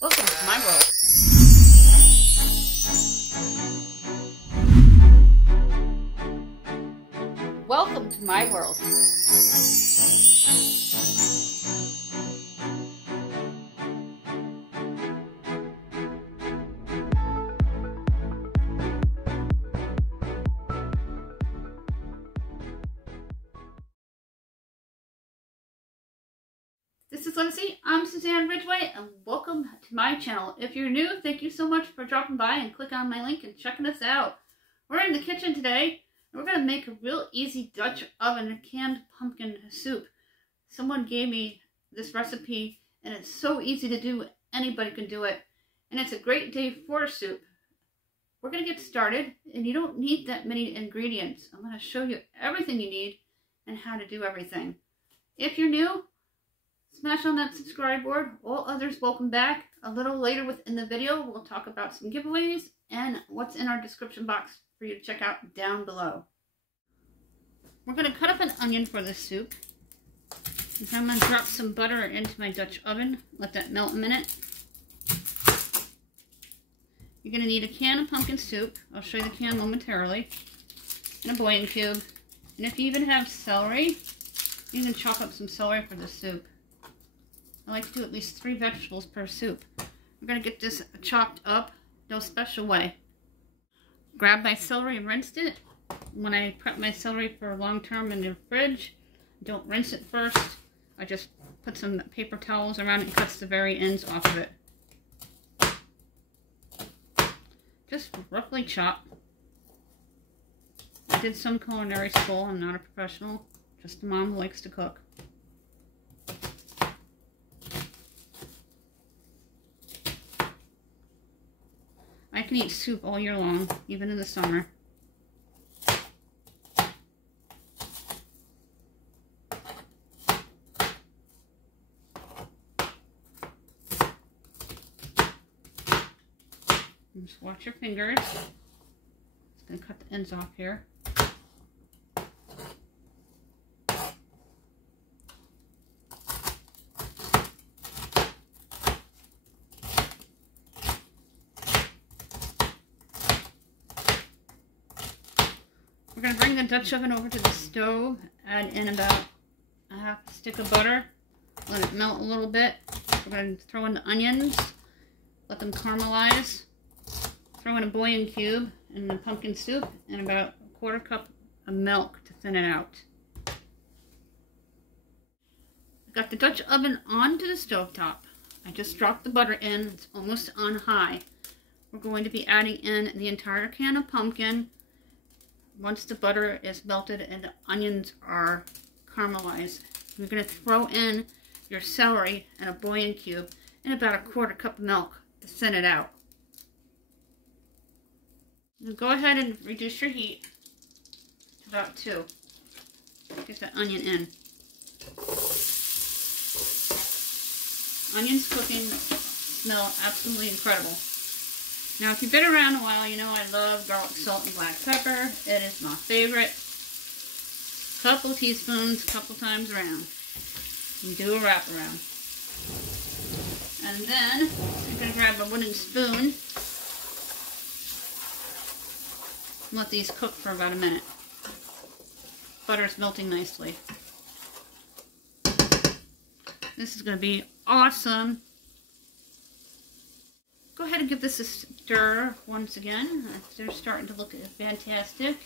Welcome to my world. Welcome to my world. This is Lindsay. I'm Suzanne Ridgway, and welcome to my channel. If you're new, thank you so much for dropping by and click on my link and checking us out. We're in the kitchen today, and we're going to make a real easy Dutch oven canned pumpkin soup. Someone gave me this recipe, and it's so easy to do. Anybody can do it, and it's a great day for soup. We're going to get started, and you don't need that many ingredients. I'm going to show you everything you need and how to do everything. If you're new, smash on that subscribe board. All others, welcome back. A little later within the video, we'll talk about some giveaways and what's in our description box for you to check out down below. We're going to cut up an onion for this soup. And I'm going to drop some butter into my Dutch oven. Let that melt a minute. You're going to need a can of pumpkin soup. I'll show you the can momentarily. And a boiling cube. And if you even have celery, you can chop up some celery for this soup. I like to do at least 3 vegetables per soup. We're going to get this chopped up, no special way. Grab my celery and rinsed it. When I prep my celery for long term in the fridge, don't rinse it first. I just put some paper towels around it and cuts the very ends off of it. Just roughly chop. I did some culinary school. I'm not a professional, just a mom who likes to cook. I can eat soup all year long, even in the summer. Just watch your fingers. Just going to cut the ends off here. We're going to bring the Dutch oven over to the stove, add in about a half a stick of butter, let it melt a little bit. We're going to throw in the onions, let them caramelize, throw in a boiling cube and the pumpkin soup, and about a quarter cup of milk to thin it out. I got the Dutch oven onto the stove top. I just dropped the butter in, it's almost on high. We're going to be adding in the entire can of pumpkin. Once the butter is melted and the onions are caramelized, you're going to throw in your celery and a boiling cube and about a quarter cup of milk to thin it out. Now go ahead and reduce your heat to about 2. Get the onion in. Onions cooking smell absolutely incredible. Now, if you've been around a while, you know I love garlic, salt, and black pepper. It is my favorite. Couple teaspoons, couple times around. And do a wraparound. And then, you're going to grab a wooden spoon. And let these cook for about a minute. Butter's melting nicely. This is going to be awesome. Go ahead and give this a stir once again. They're starting to look fantastic.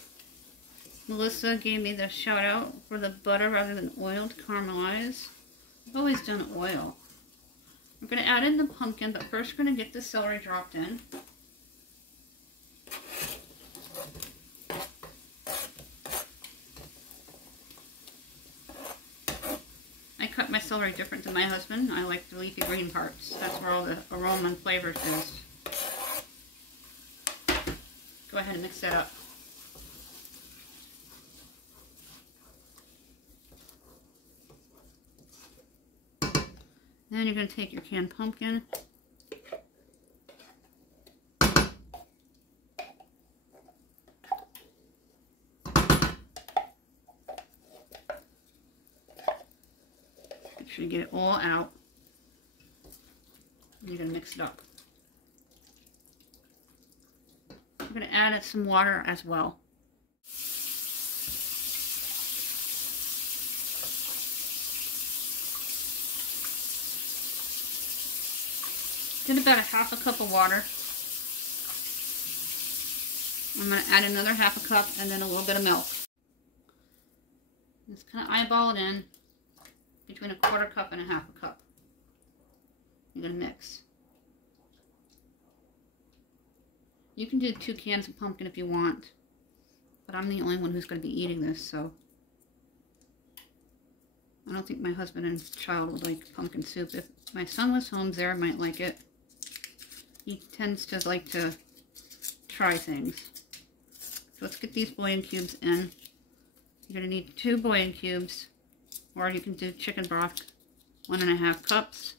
Melissa gave me the shout out for the butter rather than oil to caramelize. I've always done oil. We're going to add in the pumpkin, but first we're going to get the celery dropped in. I cut my celery different than my husband. I like the leafy green parts. That's where all the aroma and flavors is. Go ahead and mix that up. Then you're going to take your canned pumpkin. Make sure you get it all out. you're going to mix it up. We're going to add some water as well. Did about a half a cup of water. I'm going to add another half a cup and then a little bit of milk. Just kind of eyeball it in between a quarter cup and a half a cup. You're going to mix. You can do 2 cans of pumpkin if you want, but I'm the only one who's going to be eating this, so I don't think my husband and child would like pumpkin soup. If my son was home, Zara might like it. He tends to like to try things. So let's get these bouillon cubes in. You're going to need 2 bouillon cubes, or you can do chicken broth, 1.5 cups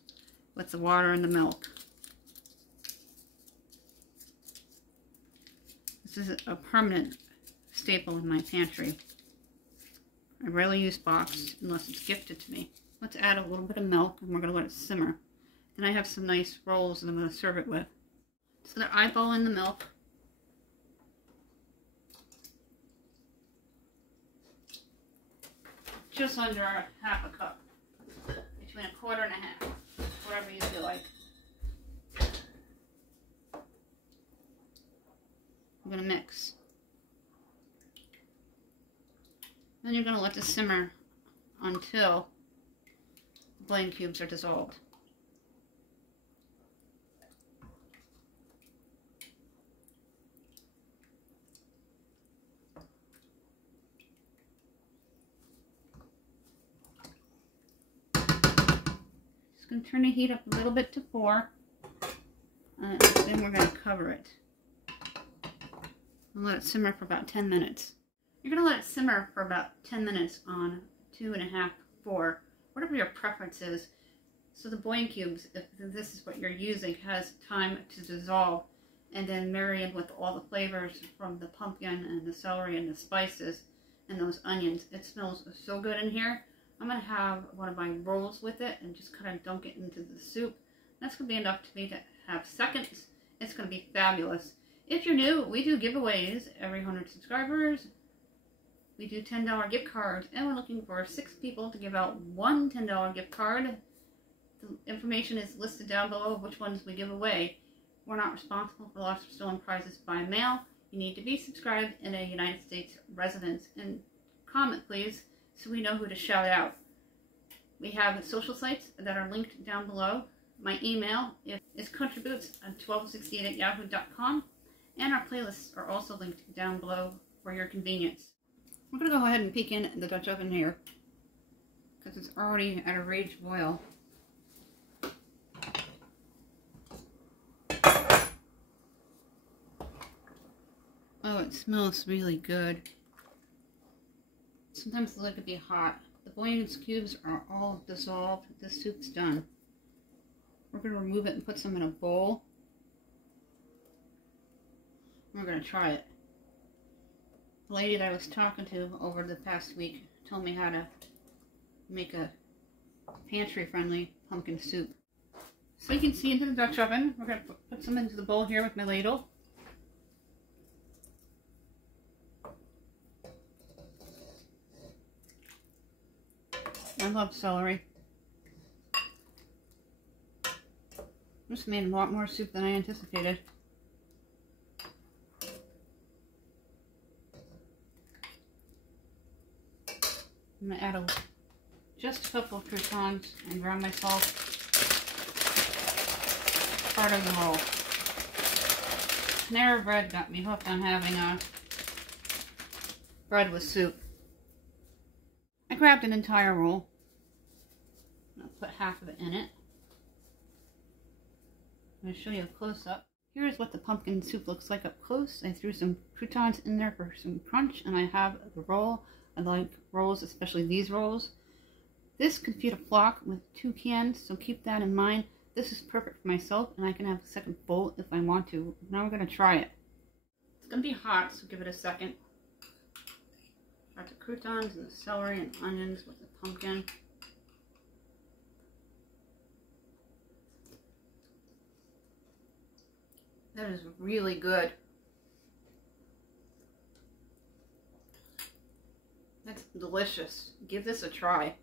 with the water and the milk. This is a permanent staple in my pantry. I rarely use boxed unless it's gifted to me. Let's add a little bit of milk and we're going to let it simmer. And I have some nice rolls that I'm going to serve it with. So they're eyeballing the milk. Just under half a cup. Between a quarter and a half. Whatever you feel like. I'm going to mix. Then you're going to let this simmer until the bouillon cubes are dissolved. Just going to turn the heat up a little bit to 4. And then we're going to cover it. And let it simmer for about 10 minutes. You're going to let it simmer for about 10 minutes on 2.5, 4, whatever your preference is. So the bouillon cubes, if this is what you're using, has time to dissolve and then marry in with all the flavors from the pumpkin and the celery and the spices and those onions. It smells so good in here. I'm going to have one of my rolls with it and just kind of dunk it into the soup. That's going to be enough to me to have seconds. It's going to be fabulous. If you're new, we do giveaways every 100 subscribers. We do $10 gift cards, and we're looking for 6 people to give out one $10 gift card. The information is listed down below of which ones we give away. We're not responsible for lost or stolen prizes by mail. You need to be subscribed and a United States resident. And comment, please, so we know who to shout out. We have social sites that are linked down below. My email is contributes1268@yahoo.com. And our playlists are also linked down below for your convenience. We're going to go ahead and peek in the Dutch oven here, because it's already at a rage boil. Oh, it smells really good. Sometimes it could be hot. The bouillon cubes are all dissolved. The soup's done. We're going to remove it and put some in a bowl. We're going to try it. The lady that I was talking to over the past week told me how to make a pantry-friendly pumpkin soup. So you can see into the Dutch oven. We're going to put some into the bowl here with my ladle. I love celery. This made a lot more soup than I anticipated. I'm going to add just a couple of croutons and brown myself part of the roll. Panera Bread got me hooked on having bread with soup. I grabbed an entire roll. I'll put half of it in it. I'm going to show you a close-up. Here's what the pumpkin soup looks like up close. I threw some croutons in there for some crunch, and I have the roll. I like rolls, especially these rolls. This could feed a flock with 2 cans, so keep that in mind. This is perfect for myself, and I can have a second bowl if I want to. Now we're going to try it. It's going to be hot, so give it a second. Got the croutons and the celery and onions with the pumpkin. That is really good. That's delicious. Give this a try.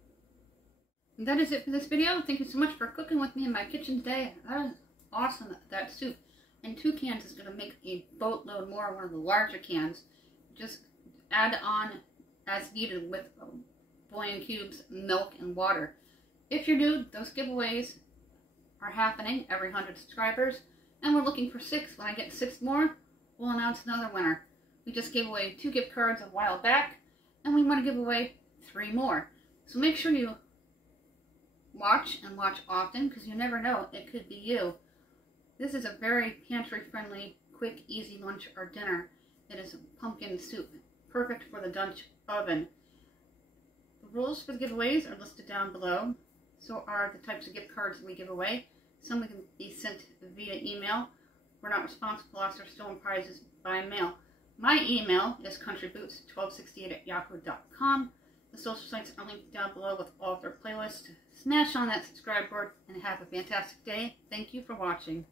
And that is it for this video. Thank you so much for cooking with me in my kitchen today. That is awesome, that soup. And 2 cans is going to make a boatload more, one of the larger cans. Just add on as needed with bouillon cubes, milk, and water. If you're new, those giveaways are happening every 100 subscribers. And we're looking for 6. When I get 6 more, we'll announce another winner. We just gave away 2 gift cards a while back, and we want to give away 3 more. So make sure you watch and watch often, because you never know, it could be you. This is a very pantry-friendly, quick, easy lunch or dinner. It is pumpkin soup, perfect for the Dutch oven. The rules for the giveaways are listed down below. So are the types of gift cards that we give away. Some can be sent via email. We're not responsible, lost or stolen prizes by mail. My email is countryboots1268@yahoo.com. The social sites are linked down below with all of their playlists. Smash on that subscribe button and have a fantastic day. Thank you for watching.